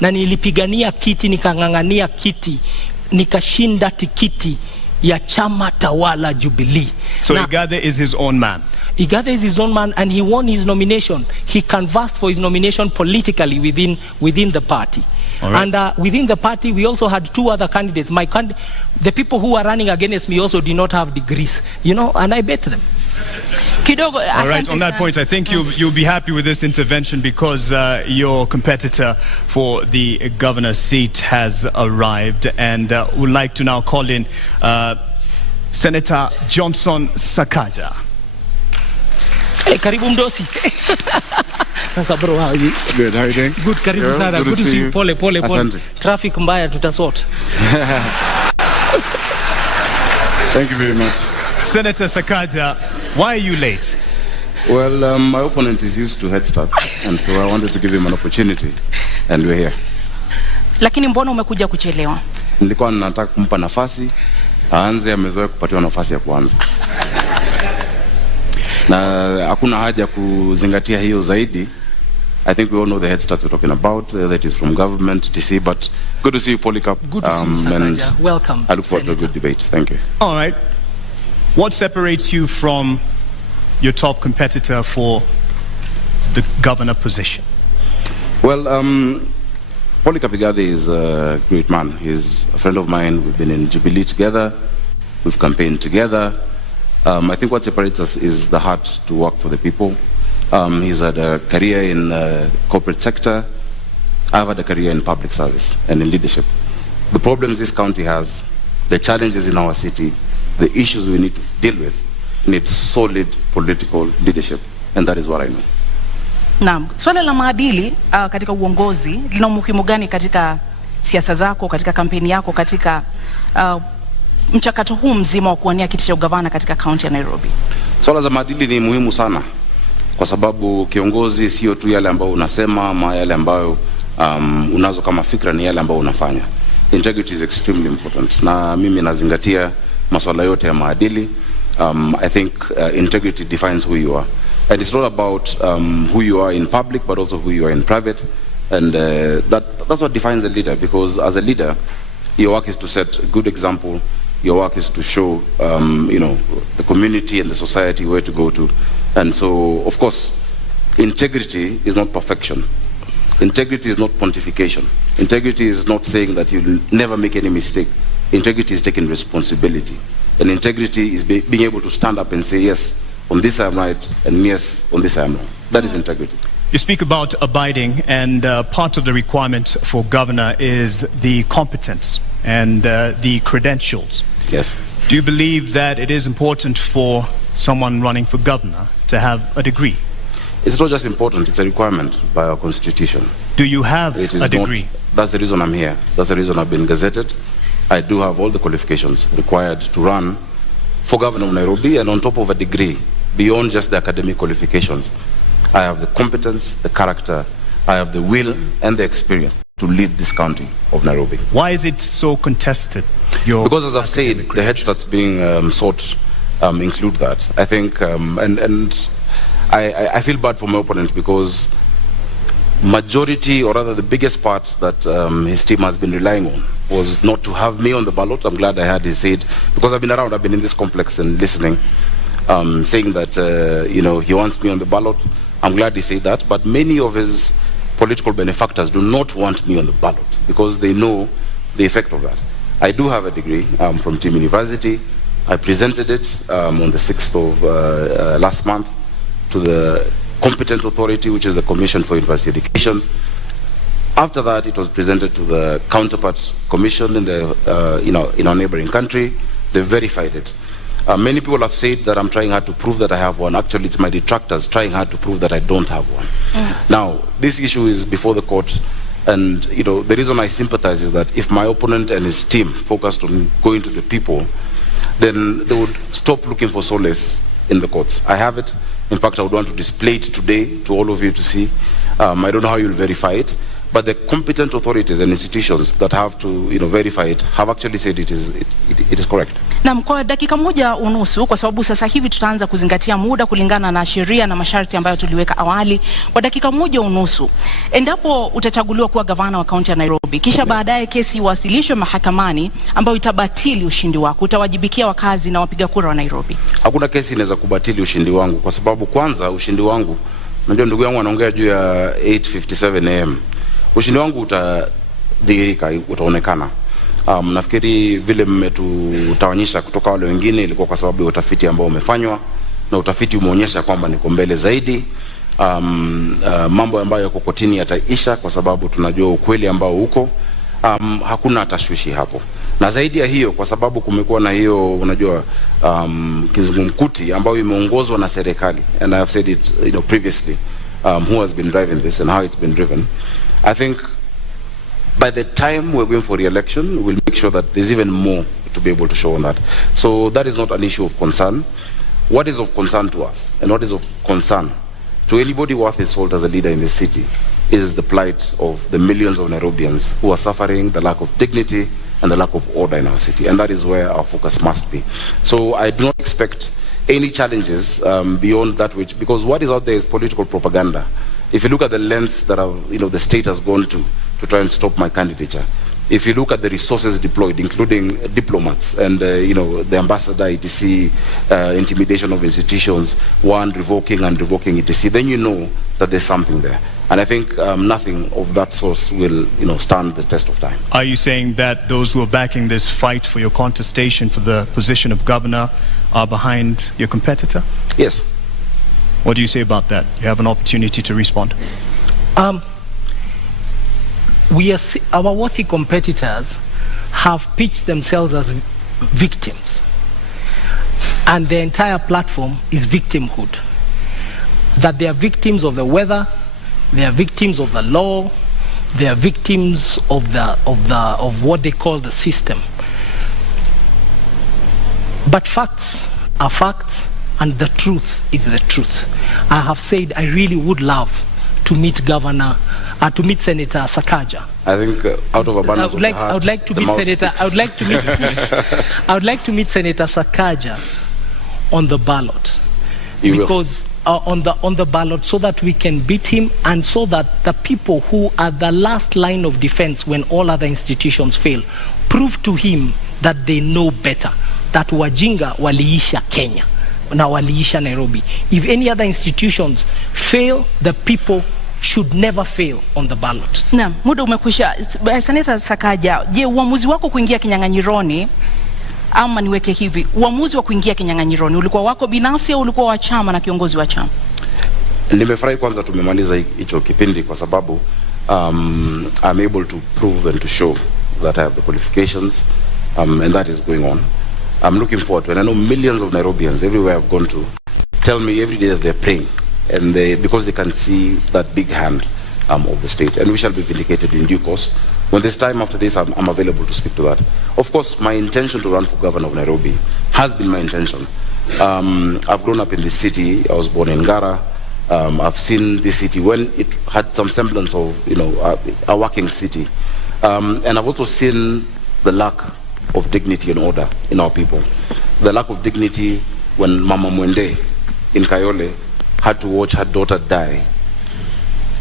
na nilipigania kiti, nikangangania kiti, nikashinda tikiti ya chama tawala Jubilee. So Igathe is his own man. Igathe is his own man, and he won his nomination. He canvassed for his nomination politically within the party. Right. And within the party, we also had two other candidates. The people who were running against me also did not have degrees, and I bet them. All right, on that point, I think you'll be happy with this intervention because your competitor for the governor's seat has arrived, and would like to now call in Senator Igathe-Sakaja. Hey, karibu mdosi. Sasa bro, how are you? Good, how are you doing? Good, karibu sana. Good to see you. Pole. Traffic mbaya tutasort. Thank you very much. Senator Sakaja, why are you late? Well, my opponent is used to head start, and so I wanted to give him an opportunity, and we're here. Lakini mbona umekuja kuchelewa? Nilikuwa nataka kumpa nafasi, aanze, amezoea kupatiwa nafasi ya kuanza. Na hakuna haja kuzingatia hiyo zaidi. I think we all know the head start we're talking about, that is from government, TC, but good to see you, Polycarp. Good to see you, Sakaja. Welcome. I look forward to a good debate. Thank you. All right. What separates you from your top competitor for the governor position? Well, Polycarp Igathe is a great man. He's a friend of mine. We've been in Jubilee together. We've campaigned together. I think what separates us is the heart to work for the people. He's had a career in the corporate sector. I've had a career in public service and in leadership. The problems this county has, the challenges in our city, the issues we need to deal with, need solid political leadership, and that is what I know. Naam, swala la maadili katika uongozi lina umuhimu gani katika siasa zako, katika kampeni yako, katika mchakato huu mzima wa kuwania kiti cha ugavana katika kaunti ya Nairobi? Swala za maadili ni muhimu sana, kwa sababu kiongozi sio tu yale ambayo unasema ama yale ambayo unazo kama fikra, ni yale ambayo unafanya. Integrity is extremely important, na mimi nazingatia masuala yote ya maadili. I think integrity defines who you are, and it's not about who you are in public but also who you are in private, and that's what defines a leader, because as a leader your work is to set a good example. Your work is to show the community and the society where to go to. And so, of course, integrity is not perfection. Integrity is not pontification. Integrity is not saying that you'll never make any mistake. Integrity is taking responsibility. And integrity is being able to stand up and say, yes, on this I am right, and yes, on this I am wrong. That is integrity. You speak about abiding, and part of the requirement for governor is the competence and the credentials. Yes. Do you believe that it is important for someone running for governor to have a degree? It's not just important, it's a requirement by our constitution. Do you have a degree? That's the reason I'm here. That's the reason I've been gazetted. I do have all the qualifications required to run for governor of Nairobi, and on top of a degree, beyond just the academic qualifications, I have the competence, the character, I have the will and the experience to lead this county of Nairobi. Why is it so contested? Because as I've said, the head starts being sought include that. I think, and I feel bad for my opponent, because majority, or rather the biggest part that his team has been relying on was not to have me on the ballot. I'm glad I had his aid, because I've been around, I've been in this complex and listening, saying that he wants me on the ballot. I'm glad he said that, but many of his political benefactors do not want me on the ballot because they know the effect of that. I do have a degree from Team University. I presented it on the 6th of last month to the competent authority, which is the Commission for University Education. After that, it was presented to the counterpart commission in the in our neighboring country. They verified it. Many people have said that I'm trying hard to prove that I have one. Actually, it's my detractors trying hard to prove that I don't have one. Now, this issue is before the court, and the reason I sympathize is that if my opponent and his team focused on going to the people, then they would stop looking for solace in the courts. I have it. In fact, I would want to display it today to all of you to see. I don't know how you'll verify it, But the competent authorities and institutions that have to, verify it have actually said it is correct. Na kwa dakika moja unusu, kwa sababu sasa hivi tutaanza kuzingatia muda kulingana na sheria na masharti ambayo tuliweka awali. Kwa dakika moja unusu, endapo utachaguliwa kuwa gavana wa kaunti ya Nairobi, kisha baadaye kesi iwasilishwe mahakamani ambayo itabatili ushindi wako, utawajibikia wakazi na wapiga kura wa Nairobi? Hakuna kesi inaweza kubatili ushindi wangu, kwa sababu kwanza ushindi wangu, unajua ndugu yangu anaongea juu ya 8:57 am. Ushindi wangu utadhihirika, utaonekana. Nafikiri vile mmetutawanyisha kutoka wale wengine ilikuwa kwa sababu ya utafiti ambao umefanywa, na utafiti umeonyesha kwamba niko mbele zaidi. Mambo ambayo yako kotini yataisha kwa sababu tunajua ukweli ambao uko. Hakuna tashwishi hapo. Na zaidi ya hiyo, kwa sababu kumekuwa na hiyo, unajua, kizungumkuti ambayo imeongozwa na serikali, and I have said it previously, who has been driving this and how it's been driven. I think by the time we're going for re-election, we'll make sure that there's even more to be able to show on that. So that is not an issue of concern. What is of concern to us, and what is of concern to anybody worth his salt as a leader in this city, is the plight of the millions of Nairobians who are suffering the lack of dignity and the lack of order in our city. And that is where our focus must be. So I do not expect any challenges beyond that, because what is out there is political propaganda. If you look at the lengths that the state has gone to try and stop my candidature, if you look at the resources deployed, including diplomats and the ambassador, etc., intimidation of institutions, revoking and revoking, etc., then you know that there's something there. And I think nothing of that source will stand the test of time. Are you saying that those who are backing this fight for your contestation for the position of governor are behind your competitor? Yes. What do you say about that? You have an opportunity to respond. Our worthy competitors have pitched themselves as victims, and the entire platform is victimhood. That they are victims of the weather, they are victims of the law, they are victims of what they call the system. But facts are facts, and the truth is the truth. I have said I really would love to meet Senator Sakaja. I think out of abundance of the heart, I would like to meet Senator. I would like to meet. I would like to meet Senator Sakaja on the ballot, because on the ballot, so that we can beat him, and so that the people who are the last line of defense when all other institutions fail, prove to him that they know better. That wajinga waliisha Kenya. Na waliisha Nairobi. If any other institutions fail, the people should never fail on the ballot. Naam, muda umekwisha. Senator Sakaja, je, uamuzi wako kuingia kinyang'anyironi, ama niweke hivi, uamuzi wa kuingia kinyang'anyironi ulikuwa wako binafsi au ulikuwa wa chama na kiongozi wa chama? Nimefurahi kwanza tumemaliza hicho kipindi, kwa sababu I'm able to prove and to show that I have the qualifications, and that is going on. I'm looking forward to it. And I know millions of Nairobians everywhere I've gone to tell me every day that they're praying, and because they can see that big hand of the state, and we shall be vindicated in due course. When there's time after this, I'm available to speak to that. Of course, my intention to run for governor of Nairobi has been my intention. I've grown up in this city. I was born in Ngara. I've seen this city when it had some semblance of a working city, and I've also seen the lack of dignity and order in our people. The lack of dignity when Mama Mwende in Kayole had to watch her daughter die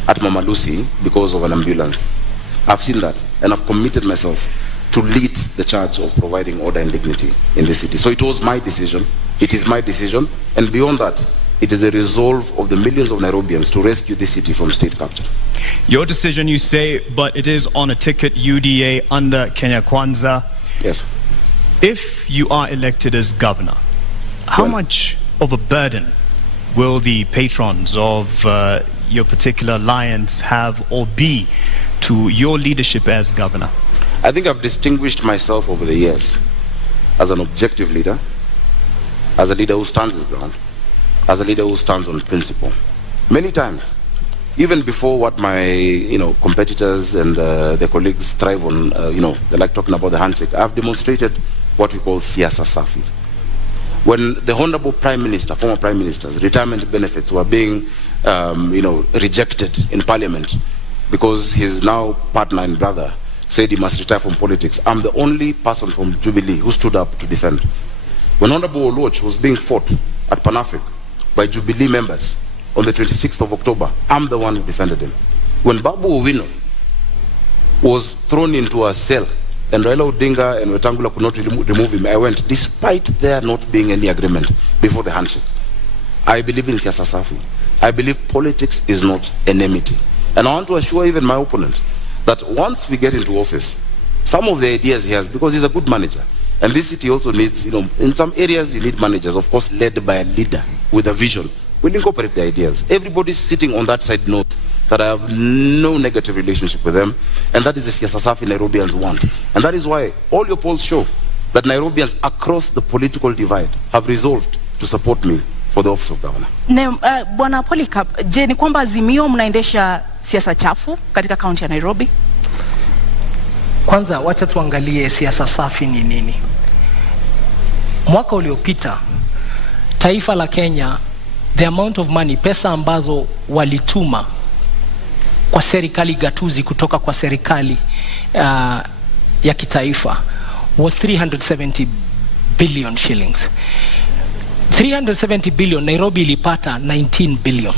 at Mama Lucy because of an ambulance. I've seen that, and I've committed myself to lead the charge of providing order and dignity in the city. So it was my decision, it is my decision, and beyond that, it is a resolve of the millions of Nairobians to rescue this city from state capture. Your decision, you say, but it is on a ticket UDA under Kenya Kwanza. Yes. If you are elected as governor, how much of a burden will the patrons of your particular alliance have or be to your leadership as governor? I think I've distinguished myself over the years as an objective leader, as a leader who stands his ground, as a leader who stands on principle. Many times, even before what my competitors and their colleagues thrive on, they like talking about the handshake, I've demonstrated what we call siasa safi. When the Honorable Prime Minister, former Prime Ministers, retirement benefits were being rejected in Parliament, because his now partner and brother said he must retire from politics. I'm the only person from Jubilee who stood up to defend. When Honorable Oluoch was being fought at Pan-Africa by Jubilee members on the 26th of October, I'm the one who defended him. When Babu Owino was thrown into a cell and Raila Odinga and Wetangula could not remove him, I went, despite there not being any agreement before the handshake. I believe in Siasa Safi. I believe politics is not enmity. And I want to assure even my opponent that once we get into office, some of the ideas he has, because he's a good manager, and this city also needs, in some areas you need managers, of course, led by a leader with a vision. We'll incorporate the ideas. Everybody's sitting on that side note that I have no negative relationship with them, and that is the Siasa Safi Nairobians want. And that is why all your polls show that Nairobians across the political divide have resolved to support me for the office of governor. Bwana Polycarp, je, ni kwamba Azimio mnaendesha siasa chafu katika kaunti ya Nairobi? Kwanza wacha tuangalie siasa safi ni nini. Mwaka uliopita taifa la Kenya, the amount of money, pesa ambazo walituma kwa serikali gatuzi kutoka kwa serikali ya kitaifa was 370 billion shillings. 370 billion, Nairobi ilipata 19 billion.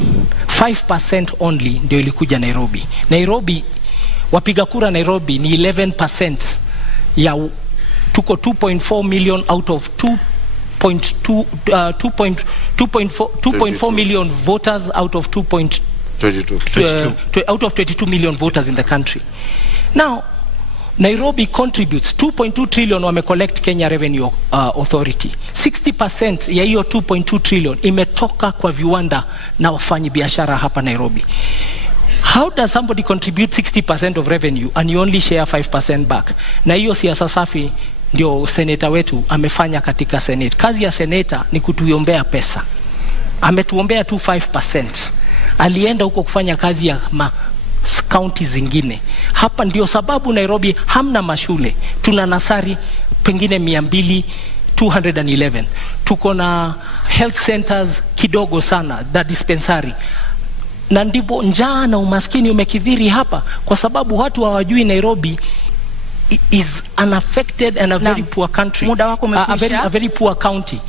5% only ndio ilikuja Nairobi. Nairobi, wapiga kura Nairobi ni 11% ya tuko 2.4 million out of 2.4 million voters out of 22 million voters in the country. Now, Nairobi contributes 2.2 trillion wame collect Kenya Revenue Authority. 60% ya hiyo 2.2 trillion imetoka kwa viwanda na wafanyi biashara hapa Nairobi. How does somebody contribute 60% of revenue and you only share 5% back? Na hiyo siasa safi ndio seneta wetu amefanya katika Senate. Kazi ya seneta ni kutuombea pesa. Ametuombea tu 5%. Alienda huko kufanya kazi ya county zingine. Hapa ndio sababu Nairobi hamna mashule. Tuna nasari pengine 211. Tuko na health centers kidogo sana, da dispensary. Na ndipo njaa na umaskini umekithiri hapa kwa sababu watu hawajui Nairobi is unaffected and a very poor country. A very poor county.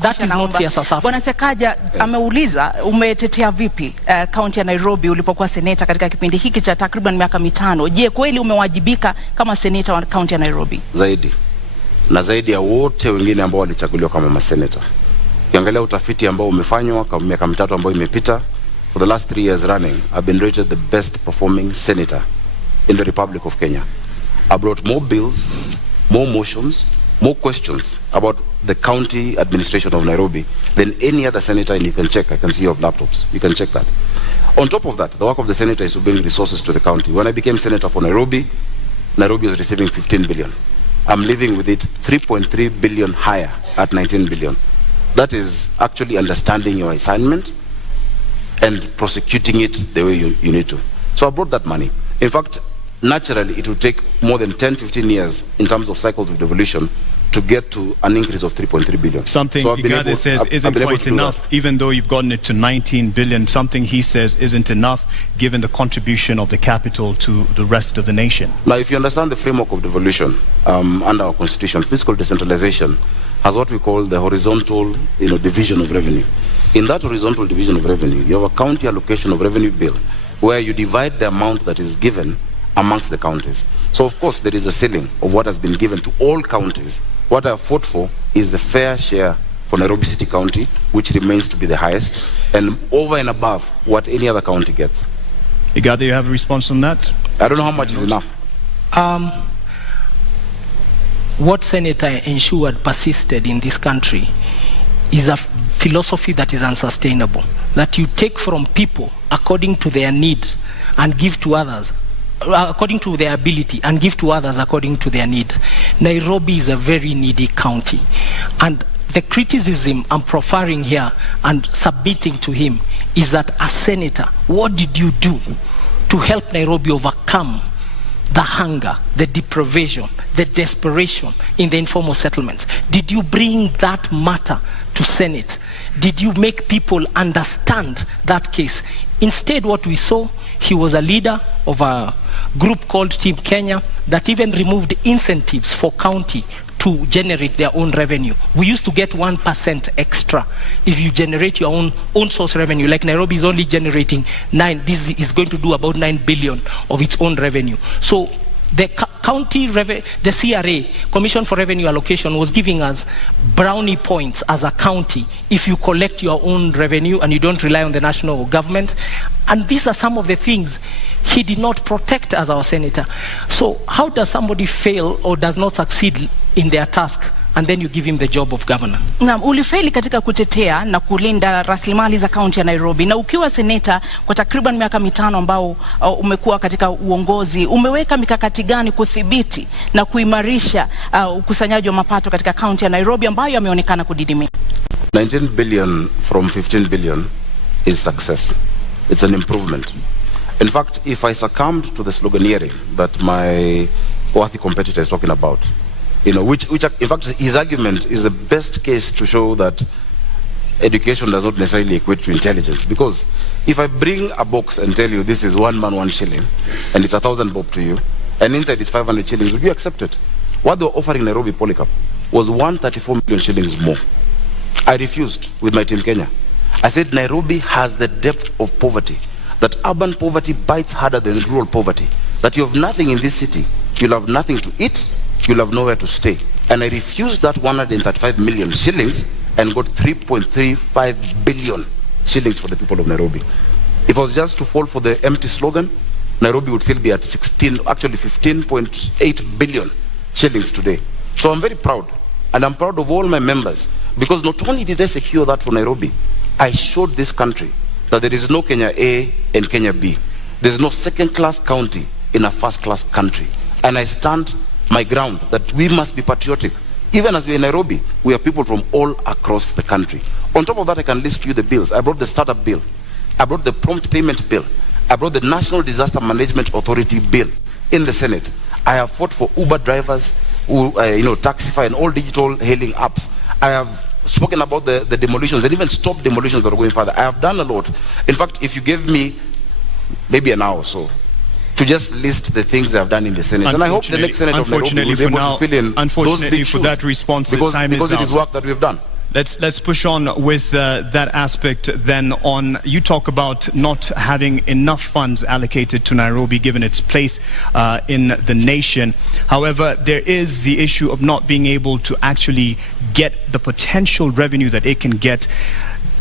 That is not siasa safi. Bwana Sakaja ameuliza umetetea vipi county ya Nairobi ulipokuwa seneta katika kipindi hiki cha takriban miaka 5. Je, kweli umewajibika kama seneta wa county ya Nairobi? Zaidi. Na zaidi ya wote wengine ambao walichaguliwa kama maseneta. Ukiangalia utafiti ambao umefanywa kwa miaka 3 ambayo imepita, for the last 3 years running, I've been rated the best performing senator in the Republic of Kenya. I brought more bills, more motions, more questions about the county administration of Nairobi than any other senator, and you can check. I can see you have laptops. You can check that. On top of that, the work of the senator is to bring resources to the county. When I became senator for Nairobi, Nairobi was receiving 15 billion. I'm living with it 3.3 billion higher at 19 billion. That is actually understanding your assignment and prosecuting it the way you need to. So I brought that money. In fact, naturally, it will take more than 10-15 years in terms of cycles of devolution to get to an increase of 3.3 billion. Something Igathe says isn't quite enough, even though you've gotten it to 19 billion. Something he says isn't enough, given the contribution of the capital to the rest of the nation. Now, if you understand the framework of devolution under our constitution, fiscal decentralization has what we call the horizontal division of revenue. In that horizontal division of revenue, you have a county allocation of revenue bill, where you divide the amount that is given amongst the counties. So of course there is a ceiling of what has been given to all counties. What I have fought for is the fair share for Nairobi City County, which remains to be the highest, and over and above what any other county gets. Igathe, you have a response on that? I don't know how much is enough. What Senator ensured persisted in this country is a philosophy that is unsustainable. That you take from people according to their needs and give to others according to their ability and give to others according to their need. Nairobi is a very needy county, and the criticism I'm proffering here and submitting to him is that as senator, what did you do to help Nairobi overcome the hunger, the deprivation, the desperation in the informal settlements? Did you bring that matter to Senate? Did you make people understand that case? Instead, what we saw, he was a leader a group called Team Kenya that even removed incentives for county to generate their own revenue. We used to get 1% extra if you generate your own source revenue. Like Nairobi is only generating this is going to do about 9 billion of its own revenue. So the the CRA, Commission for Revenue Allocation, was giving us brownie points as a county if you collect your own revenue and you don't rely on the national government. And these are some of the things he did not protect as our senator. So how does somebody fail or does not succeed in their task and then you give him the job of governor? Na ulifeli katika kutetea na kulinda rasilimali za kaunti ya Nairobi, na ukiwa seneta kwa takriban miaka 5 ambao umekuwa katika uongozi, umeweka mikakati gani kudhibiti na kuimarisha ukusanyaji wa mapato katika kaunti ya Nairobi ambayo yameonekana kudidimia? 19 billion from 15 billion is success. It's an improvement. In fact, if I succumbed to the sloganeering that my worthy competitor is talking about, you know, which in fact his argument is the best case to show that education does not necessarily equate to intelligence. Because if I bring a box and tell you this is 1 man 1 shilling and it's 1,000 bob to you, and inside it's 500 shillings, would you accept it? What they were offering Nairobi Polycarp was 134 million shillings more. I refused with my Team Kenya. I said Nairobi has the depth of poverty, that urban poverty bites harder than rural poverty, that you have nothing in this city, you'll have nothing to eat, you'll have nowhere to stay. And I refused that 135 million shillings and got 3.35 billion shillings for the people of Nairobi. If it was just to fall for the empty slogan, Nairobi would still be at 15.8 billion shillings today. So I'm very proud, and I'm proud of all my members, because not only did I secure that for Nairobi, I showed this country that there is no Kenya A and Kenya B. There's no second-class county in a first-class country. And I stand my ground that we must be patriotic. Even as we're in Nairobi, we have people from all across the country. On top of that, I can list you the bills. I brought the startup bill. I brought the prompt payment bill. I brought the National Disaster Management Authority bill in the Senate. I have fought for Uber drivers, Taxify and all digital hailing apps. I have spoken about the demolitions and even stopped demolitions that are going further. I have done a lot. In fact, if you gave me maybe an hour or so to just list the things I've done in the Senate, and I hope the next Senate of Nairobi will be able to fill in those big shoes, that response, because it is work that we've done. Let's push on with that aspect then. On you talk about not having enough funds allocated to Nairobi given its place in the nation. However, there is the issue of not being able to actually get the potential revenue that it can get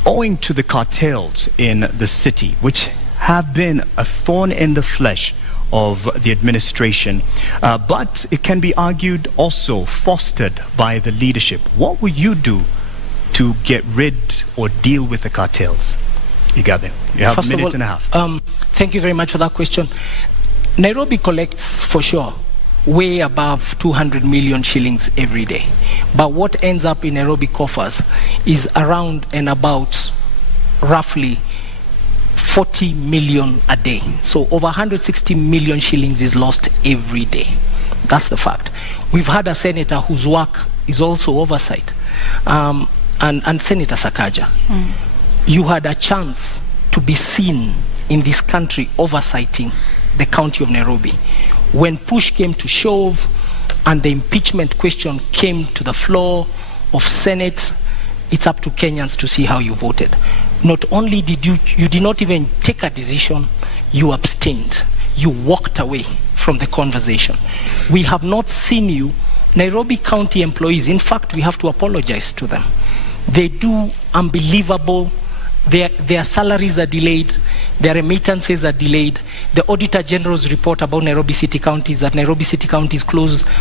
owing to the cartels in the city, which have been a thorn in the flesh of the administration, but it can be argued also fostered by the leadership. What will you do to get rid or deal with the cartels? Igathe, you have a minute and a half. Thank you very much for that question. Nairobi collects, for sure, way above 200 million shillings every day. But what ends up in Nairobi coffers is around and about roughly 40 million a day. So over 160 million shillings is lost every day. That's the fact. We've had a senator whose work is also oversight. And Senator Sakaja, you had a chance to be seen in this country oversighting the county of Nairobi. When push came to shove and the impeachment question came to the floor of Senate, it's up to Kenyans to see how you voted. Not only did you did not even take a decision, you abstained. You walked away from the conversation. We have not seen you. Nairobi County employees, in fact, we have to apologize to them. They do unbelievable. Their salaries are delayed. Their remittances are delayed. The Auditor General's report about Nairobi City County is that Nairobi City County's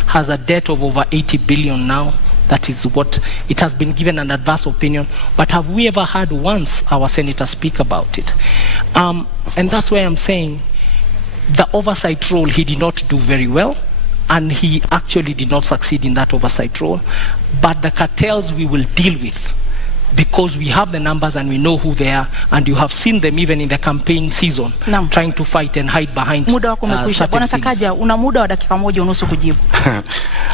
has a debt of over 80 billion now. That is what it has been given an adverse opinion. But have we ever heard once our senator speak about it? And that's why I'm saying the oversight role he did not do very well. And he actually did not succeed in that oversight role. But the cartels we will deal with, because we have the numbers and we know who they are, and you have seen them even in the campaign season, trying to fight and hide behind certain things. Bwana Sakaja, una muda wa dakika moja unusu kujibu.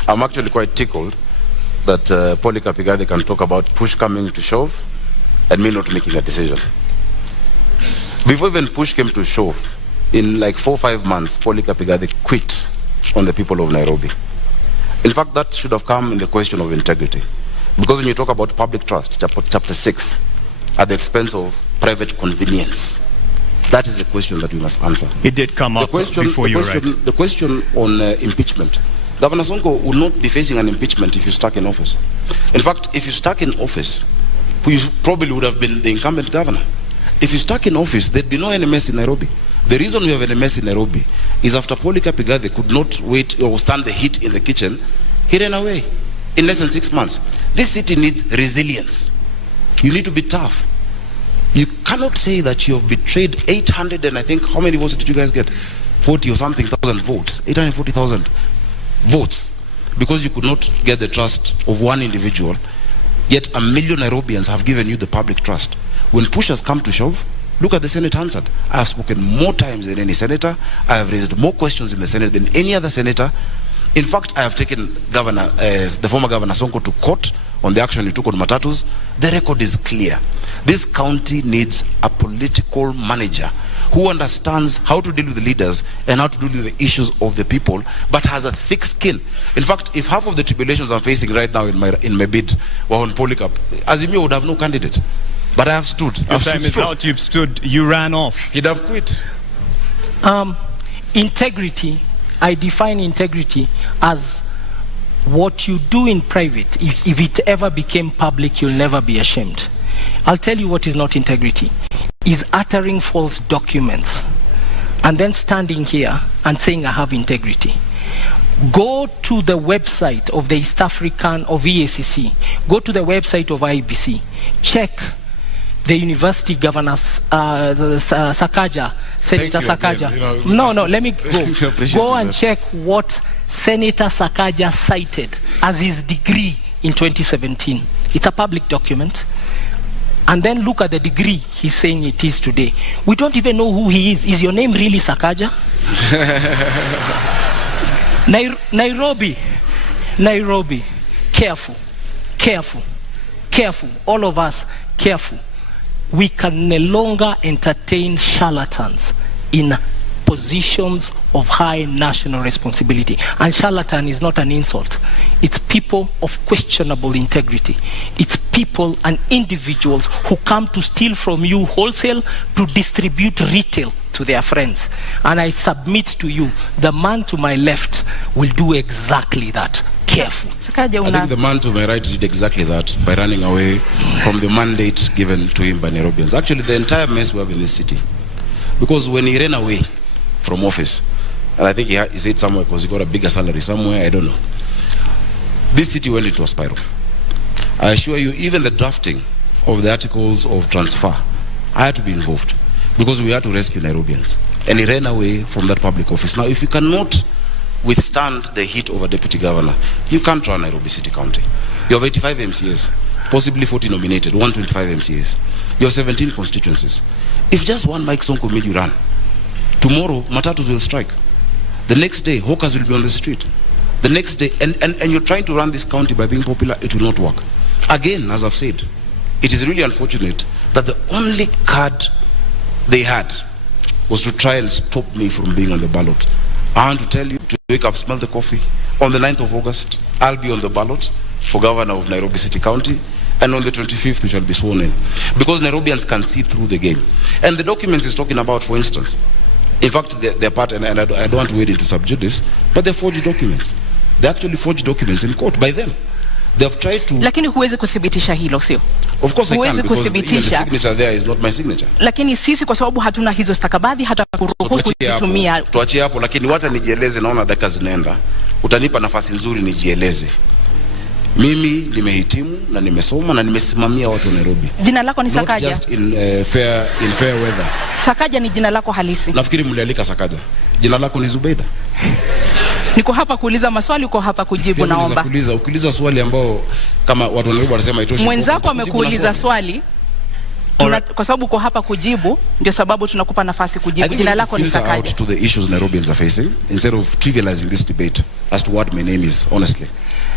I'm actually quite tickled that Polycarp Igathe can talk about push coming to shove and me not making a decision. Before even push came to shove, in like 4 or 5 months, Polycarp Igathe quit on the people of Nairobi. In fact, that should have come in the question of integrity. Because when you talk about public trust, chapter 6, at the expense of private convenience, that is the question that we must answer. It did come up before you, right? The question on impeachment. Governor Sonko will not be facing an impeachment if you're stuck in office. In fact, if you're stuck in office, you probably would have been the incumbent governor. If you're stuck in office, there'd be no NMS in Nairobi. The reason we have NMS in Nairobi is after Polycarp Igathe could not wait or stand the heat in the kitchen, he ran away in less than 6 months. This city needs resilience. You need to be tough. You cannot say that you have betrayed 800 and I think, how many votes did you guys get? 40 or something thousand votes, 840,000 votes, because you could not get the trust of one individual, yet 1 million Nairobians have given you the public trust. When push has come to shove, look at the Senate answered. I have spoken more times than any senator. I have raised more questions in the Senate than any other senator. In fact, I have taken the former Governor Sonko to court on the action he took on Matatus. The record is clear. This county needs a political manager who understands how to deal with the leaders and how to deal with the issues of the people, but has a thick skin. In fact, if half of the tribulations I'm facing right now in my bid were on Polycarp, Azimio would have no candidate. But I have stood. Your time is out. You've stood. You ran off. He'd have quit. Integrity. I define integrity as what you do in private. If it ever became public, you'll never be ashamed. I'll tell you what is not integrity. Is uttering false documents and then standing here and saying I have integrity. Go to the website of the East African of EACC. Go to the website of IBC. Check the university governors, Sakaja, Senator Sakaja. No, let me go. Go and check what Senator Sakaja cited as his degree in 2017. It's a public document. And then look at the degree he's saying it is today. We don't even know who he is. Is your name really Sakaja? Nairobi. Careful. All of us, careful. We can no longer entertain charlatans in positions of high national responsibility. And charlatan is not an insult. It's people of questionable integrity. It's people and individuals who come to steal from you wholesale to distribute retail to their friends. And I submit to you, the man to my left will do exactly that. Careful. I think the man to my right did exactly that by running away from the mandate given to him by Nairobians. Actually, the entire mess we have in this city. Because when he ran away from office, and I think he said somewhere because he got a bigger salary somewhere, I don't know. This city went into a spiral. I assure you, even the drafting of the articles of transfer, I had to be involved because we had to rescue Nairobians. And he ran away from that public office. Now, if you cannot withstand the heat of a deputy governor, you can't run Nairobi City County. You have 85 MCAs, possibly 40 nominated, 125 MCAs. You have 17 constituencies. If just one Mike Sonko made you run, tomorrow Matatus will strike. The next day, hawkers will be on the street. The next day, and you're trying to run this county by being popular, it will not work. Again, as I've said, it is really unfortunate that the only card they had was to try and stop me from being on the ballot. I want to tell you to wake up, smell the coffee. On the 9th of August, I'll be on the ballot for governor of Nairobi City County. And on the 25th, we shall be sworn in. Because Nairobians can see through the game. And the documents he's talking about, for instance, in fact, they're part, and I don't want to wade into subject this, but they're forged documents. They actually forged documents in court by them. They have tried to... Lakini huwezi kuthibitisha hilo, sio? Of course I can, because the signature there is not my signature. Lakini sisi kwa sababu hatuna hizo stakabadhi hata kuruhusu kuzitumia. Tuachie hapo, lakini wacha nijieleze, naona dakika zinaenda. Utanipa nafasi nzuri nijieleze. Mimi nimehitimu na nimesoma na nimesimamia watu wa Nairobi. Jina lako ni Sakaja? Not just in fair weather. Sakaja ni jina lako halisi? Nafikiri mlialika Sakaja. Jina lako ni Zubeida. Niko hapa kuuliza maswali, uko hapa kujibu, naomba. Ukiuliza swali ambao kama watu wa Nairobi wanasema itoshi. Mwenzako amekuuliza swali. Kwa sababu uko hapa kujibu, ndio sababu tunakupa nafasi kujibu. Jina lako ni Sakaja. Out to the issues Nairobians are facing instead of trivializing this debate as to what my name is, honestly.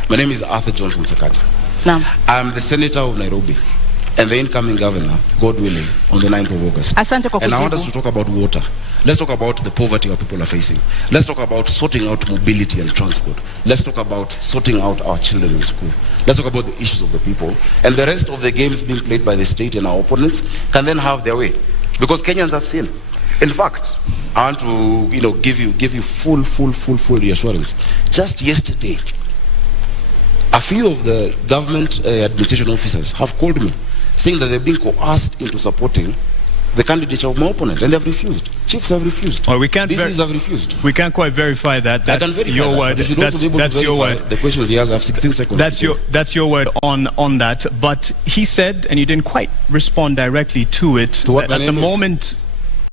My name is Igathe-Sakaja. Naam. I'm the senator of Nairobi. and the incoming governor, God willing, on the 9th of August. Asante kwa and I want kujibu. us to talk about water. Let's talk about the poverty our people are facing. Let's talk about sorting out mobility and transport. Let's talk about sorting out our children in school. Let's talk about the issues of the people. And the rest of the games being played by the state and our opponents can then have their way. Because Kenyans have seen. In fact, I want to give you full reassurance. Just yesterday, a few of the government administration officers have called me saying that they've been coerced into supporting the candidature of my opponent, and they've refused. Chiefs have refused. Well, we can't DCs have refused. We can't quite verify that. That's I can verify your that, word. but if you don't be able to verify the questions he has, I have 16 seconds. That's your word on that. But he said, and you didn't quite respond directly to it. To what at the moment,